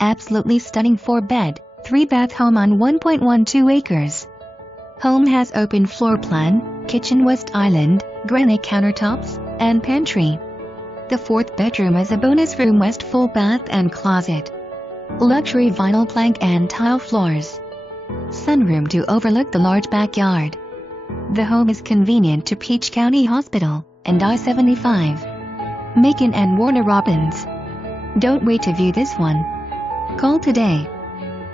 Absolutely stunning 4-bed, 3-bath home on 1.12 acres. Home has open floor plan, kitchen West Island, granite countertops, and pantry. The 4th bedroom is a bonus room West full bath and closet. Luxury vinyl plank and tile floors. Sunroom to overlook the large backyard. The home is convenient to Peach County Hospital and I-75. Macon and Warner Robins. Don't wait to view this one. Call today.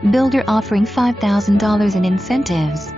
Builder offering $5,000 in incentives.